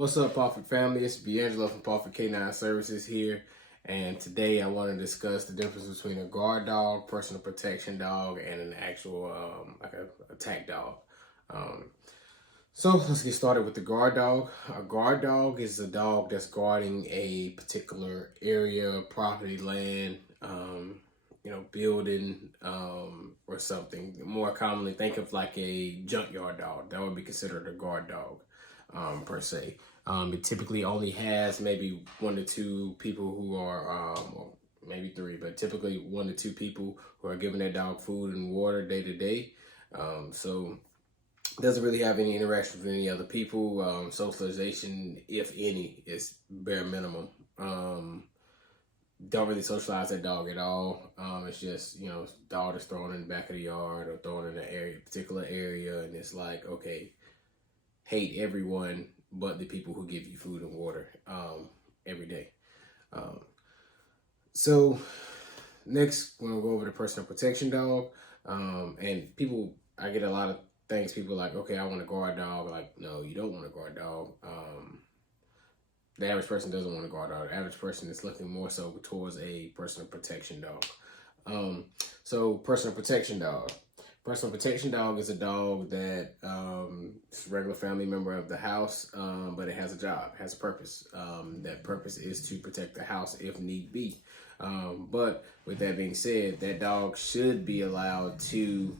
What's up, Profit family? It's D'Angelo from Profit K9 Services here, and today I want to discuss the difference between a guard dog, personal protection dog, and an actual like a attack dog. Um, so let's get started with the guard dog. A guard dog is a dog that's guarding a particular area, property, land, building, or something. More commonly, think of like a junkyard dog. That would be considered a guard dog, per se. It typically only has maybe 1 to 2 people who are, or maybe 3, but typically 1 to 2 people who are giving that dog food and water day to day. So doesn't really have any interaction with any other people. Socialization, if any, is bare minimum. Don't really socialize that dog at all. It's just, dog is thrown in the back of the yard or thrown in a particular area, and it's like, okay, hate everyone but the people who give you food and water every day. So next, we're gonna go over the personal protection dog. And people, I get a lot of things. People are like, okay, I want a guard dog. Like, no, you don't want a guard dog. The average person doesn't want a guard dog. The average person is looking more so towards a personal protection dog. So personal protection dog. Personal protection dog is a dog that is a regular family member of the house, but it has a job, has a purpose. That purpose is to protect the house if need be. But with that being said, that dog should be allowed to,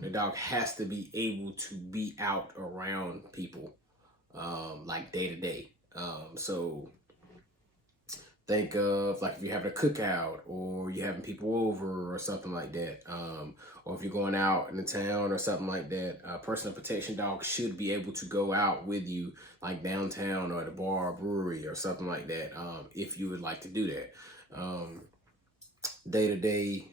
the dog has to be able to be out around people, like day to day. So think of like if you're having a cookout or you're having people over or something like that. Or if you're going out in the town or something like that, a personal protection dog should be able to go out with you like downtown or at a bar or brewery or something like that, if you would like to do that. Day to day,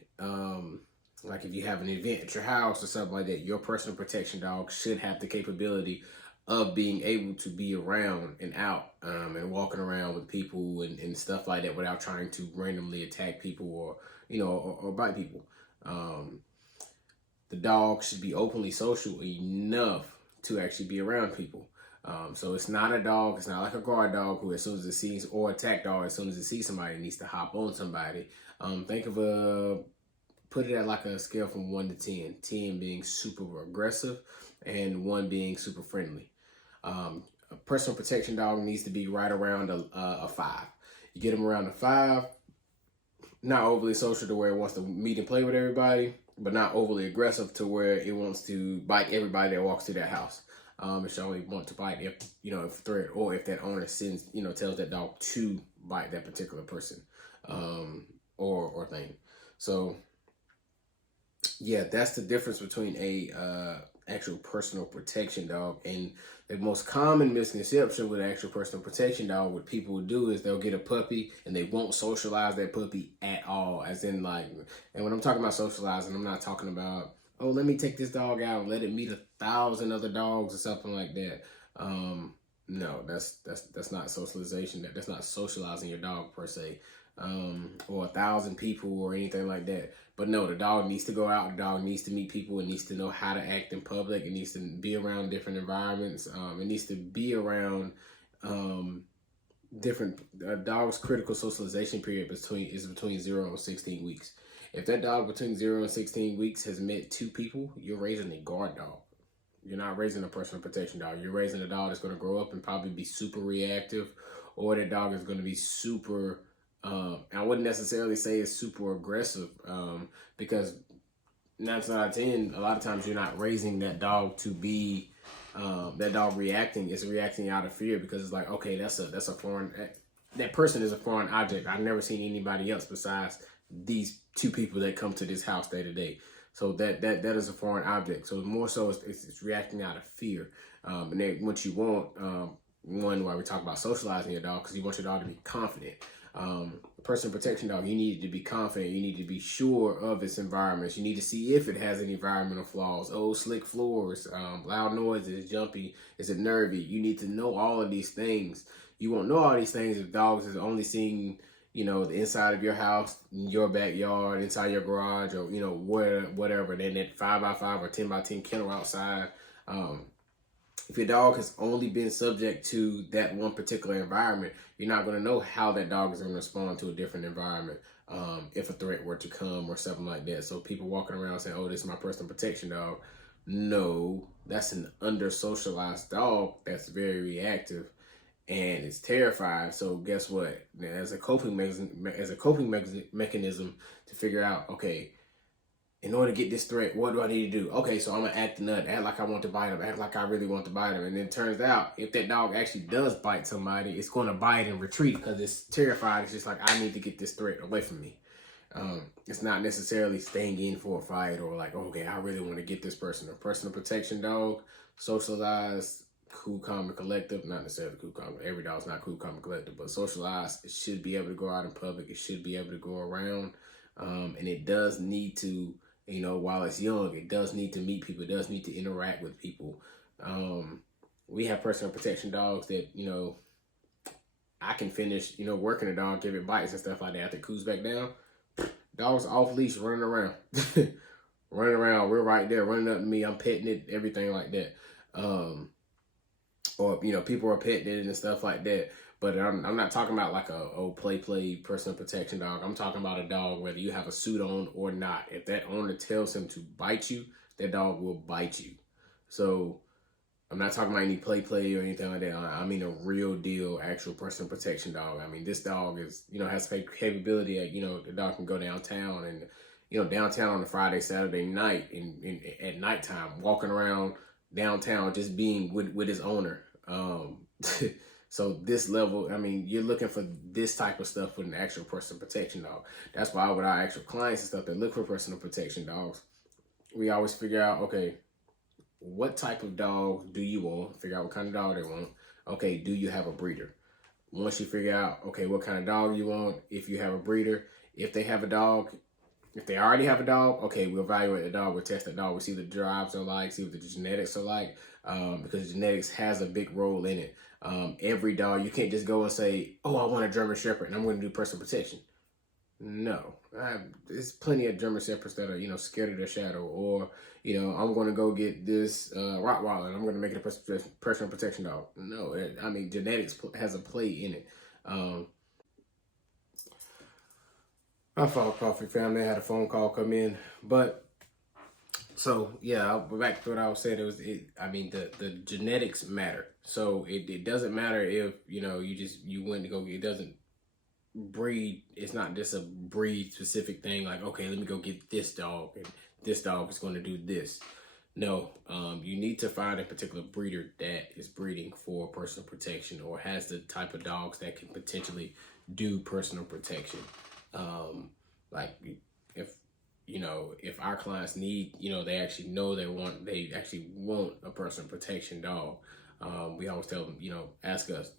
like if you have an event at your house or something like that, your personal protection dog should have the capability of being able to be around and out, and walking around with people and stuff like that without trying to randomly attack people or, or bite people. The dog should be openly social enough to actually be around people. So it's not a dog, it's not like a guard dog who as soon as it sees, or attack dog, as soon as it sees somebody, needs to hop on somebody. Think of put it at like a scale from 1 to 10. 10 being super aggressive and 1 being super friendly. A personal protection dog needs to be right around a 5. You get them around a 5, not overly social to where it wants to meet and play with everybody, but not overly aggressive to where it wants to bite everybody that walks through that house. It should only want to bite if, if threat, or if that owner sends, tells that dog to bite that particular person, or thing. So yeah, that's the difference between a actual personal protection dog. And the most common misconception with actual personal protection dog, what people will do is they'll get a puppy and they won't socialize that puppy at all. As in like, and when I'm talking about socializing, I'm not talking about, oh, let me take this dog out and let it meet 1,000 other dogs or something like that. No, that's not socialization. That's not socializing your dog per se. Or 1,000 people or anything like that. But no, the dog needs to go out. The dog needs to meet people. It needs to know how to act in public. It needs to be around different environments. It needs to be around different. Dog's critical socialization period is between 0 and 16 weeks. If that dog between 0 and 16 weeks has met 2 people, you're raising a guard dog. You're not raising a personal protection dog. You're raising a dog that's going to grow up and probably be super reactive, or that dog is going to be super. I wouldn't necessarily say it's super aggressive, because 9 times out of 10, a lot of times you're not raising that dog to be that dog reacting. It's reacting out of fear because it's like, okay, that's a foreign. That person is a foreign object. I've never seen anybody else besides these 2 people that come to this house day to day. So that is a foreign object. So more so, it's reacting out of fear. And then what you want, one, why we talk about socializing your dog, because you want your dog to be confident. Personal protection dog, you need to be confident. You need to be sure of its environments. You need to see if it has any environmental flaws. Oh, slick floors, loud noises, jumpy, is it nervy? You need to know all of these things. You won't know all these things if dogs is only seeing, the inside of your house, your backyard, inside your garage, or, whatever. Then that 5x5 or 10x10 kennel outside. If your dog has only been subject to that one particular environment, you're not going to know how that dog is going to respond to a different environment if a threat were to come or something like that. So people walking around saying, oh, this is my personal protection dog. No, that's an under-socialized dog that's very reactive and it's terrified. So guess what? As a coping mechanism to figure out, okay, in order to get this threat, what do I need to do? Okay, so I'm gonna act the nut, act like I want to bite him, act like I really want to bite him. And then it turns out, if that dog actually does bite somebody, it's gonna bite and retreat because it's terrified. It's just like, I need to get this threat away from me. It's not necessarily staying in for a fight or like, okay, I really want to get this person. A personal protection dog, socialized, cool, calm, and collective. Not necessarily cool, calm. Every dog's not cool, calm, and collective, but socialized. It should be able to go out in public. It should be able to go around. And it does need to, while it's young, it does need to meet people. It does need to interact with people. We have personal protection dogs that, I can finish, working a dog, give it bites and stuff like that. After it cools back down, dog's off leash, running around. Running around, we're right there, running up to me, I'm petting it, everything like that. Or, people are petting it and stuff like that. But I'm not talking about like a play personal protection dog. I'm talking about a dog, whether you have a suit on or not. If that owner tells him to bite you, that dog will bite you. So I'm not talking about any play or anything like that. I mean a real deal, actual personal protection dog. I mean, this dog is, has capability at, the dog can go downtown and, downtown on a Friday, Saturday night and at nighttime, walking around downtown, just being with his owner. So this level, I mean, you're looking for this type of stuff with an actual personal protection dog. That's why with our actual clients and stuff that look for personal protection dogs, we always figure out, okay, what type of dog do you want? Figure out what kind of dog they want. Okay, do you have a breeder? Once you figure out, okay, what kind of dog you want, if you have a breeder, if they have a dog, if they already have a dog, okay, we'll evaluate the dog, we'll test the dog, we'll see what the drives are like, see what the genetics are like, because genetics has a big role in it. Every dog, you can't just go and say, oh, I want a German Shepherd and I'm going to do personal protection. No, there's plenty of German Shepherds that are, scared of their shadow, or, I'm going to go get this Rottweiler and I'm going to make it a personal protection dog. No, I mean, genetics has a play in it. My fault, Coffee family. I had a phone call come in, but so yeah, back to what I was saying. The genetics matter. So it doesn't matter if you went to go get. It doesn't breed. It's not just a breed specific thing. Like, okay, let me go get this dog, and this dog is going to do this. No, you need to find a particular breeder that is breeding for personal protection or has the type of dogs that can potentially do personal protection. Like if our clients need, they actually know they actually want a personal protection dog. We always tell them, ask us,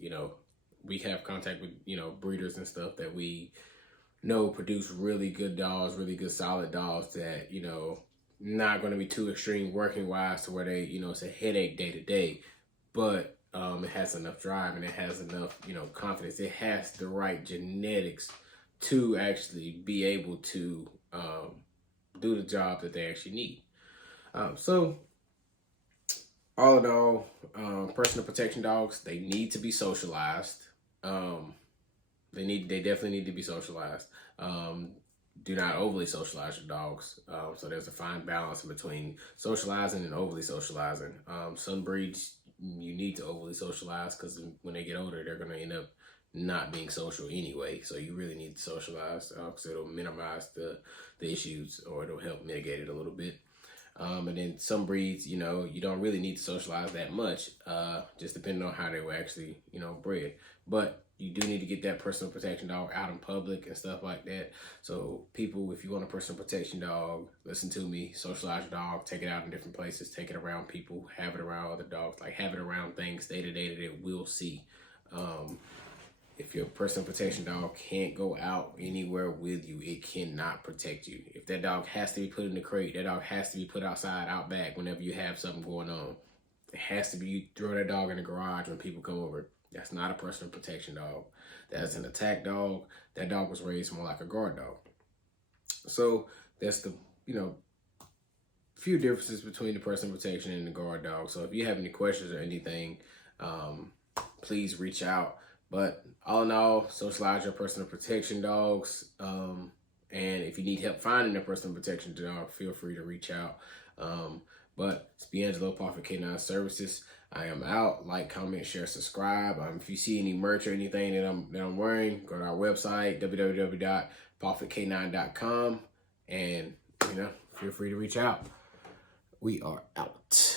we have contact with, breeders and stuff that we know produce really good dogs, really good solid dogs that, not going to be too extreme working wise to where they, it's a headache day to day, but it has enough drive and it has enough, confidence. It has the right genetics to actually be able to do the job that they actually need. So all in all, personal protection dogs, they need to be socialized. They definitely need to be socialized. Do not overly socialize your dogs. So there's a fine balance between socializing and overly socializing. Some breeds you need to overly socialize because when they get older, they're going to end up not being social anyway. So you really need to socialize because it'll minimize the issues, or it'll help mitigate it a little bit. And then some breeds, you don't really need to socialize that much, just depending on how they were actually, bred. But you do need to get that personal protection dog out in public and stuff like that. So people, if you want a personal protection dog, listen to me, socialize your dog, take it out in different places, take it around people, have it around other dogs, like have it around things day to day that it will see. If your personal protection dog can't go out anywhere with you, it cannot protect you. If that dog has to be put in the crate, that dog has to be put outside, out back whenever you have something going on. It has to be, you throw that dog in the garage when people come over. That's not a personal protection dog. That's an attack dog. That dog was raised more like a guard dog. So that's the, few differences between the personal protection and the guard dog. So if you have any questions or anything, please reach out. But all in all, socialize your personal protection dogs. And if you need help finding a personal protection dog, feel free to reach out. But it's D'Angelo, Prophet K9 Services. I am out. Like, comment, share, subscribe. If you see any merch or anything that I'm wearing, go to our website, www.prophetk9.com, and feel free to reach out. We are out.